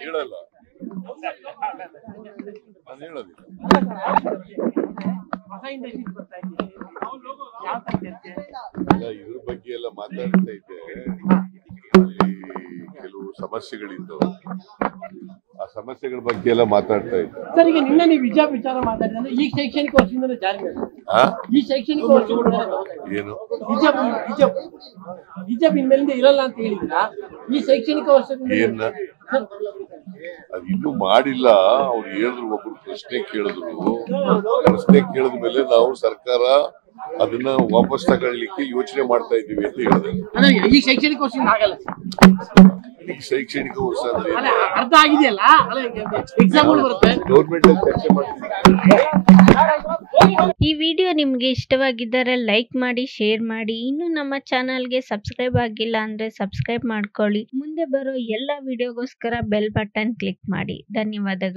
ಹೇಳಲ್ಲ, ನಾನು ಹೇಳೋದಿಲ್ಲ. ಇದ್ರ ಬಗ್ಗೆ ಎಲ್ಲ ಮಾತಾಡ್ತಾ ಇದ್ದೆ. ಅಲ್ಲಿ ಕೆಲವು ಸಮಸ್ಯೆಗಳಿದ್ದವು, ಆ ಸಮಸ್ಯೆಗಳ ಬಗ್ಗೆ ಎಲ್ಲ ಮಾತಾಡ್ತಾ ಇದ್ದೆ. ಸರ್, ಈಗ ನಿನ್ನೆ ನೀವು ವಿಚಾರ ಮಾತಾಡಿದ್ರೆ ಈ ಶೈಕ್ಷಣಿಕ ವರ್ಷದಿಂದ ಜಾರಿ ಈ ಶೈಕ್ಷಣಿಕ ವರ್ಷ ಏನು ಹಿಜಾಬ್ ಇನ್ಮೇಲಿಂದ ಇರಲ್ಲ ಅಂತ ಹೇಳಿದ್ರ ಈ ಶೈಕ್ಷಣಿಕ ವರ್ಷದಿಂದ ಏನ ಅದು ಇನ್ನೂ ಮಾಡಿಲ್ಲ. ಅವ್ರು ಹೇಳಿದ್ರು, ಒಬ್ರು ಪ್ರಶ್ನೆ ಕೇಳಿದ ಮೇಲೆ ನಾವು ಸರ್ಕಾರ ಅದನ್ನ ವಾಪಸ್ ತಗೊಳ್ಳಿಕ್ಕೆ ಯೋಚನೆ ಮಾಡ್ತಾ ಇದ್ದೀವಿ ಅಂತ ಹೇಳಿದ್ರು. ಈ ಶೈಕ್ಷಣಿಕ ವರ್ಷದಿಂದ ಆಗಲ್ಲ. ಈ ಶೈಕ್ಷಣಿಕ ವರ್ಷ ಅಂದ್ರೆ ಅರ್ಧ ಆಗಿದೆಯಲ್ಲ, ಎಕ್ಸಾಮ್ ಬರುತ್ತೆ. ಗೌರ್ಮೆಂಟ್ ಅಲ್ಲಿ ಚರ್ಚೆ ಮಾಡ್ತೀವಿ. ಈ ವಿಡಿಯೋ ನಿಮಗೆ ಇಷ್ಟವಾಗಿದ್ದರೆ ಲೈಕ್ ಮಾಡಿ, ಶೇರ್ ಮಾಡಿ. ಇನ್ನು ನಮ್ಮ ಚಾನಲ್ಗೆ ಸಬ್ಸ್ಕ್ರೈಬ್ ಆಗಿಲ್ಲ ಅಂದ್ರೆ ಸಬ್ಸ್ಕ್ರೈಬ್ ಮಾಡ್ಕೊಳ್ಳಿ. ಮುಂದೆ ಬರೋ ಎಲ್ಲ ವಿಡಿಯೋಗೋಸ್ಕರ ಬೆಲ್ ಬಟನ್ ಕ್ಲಿಕ್ ಮಾಡಿ. ಧನ್ಯವಾದಗಳು.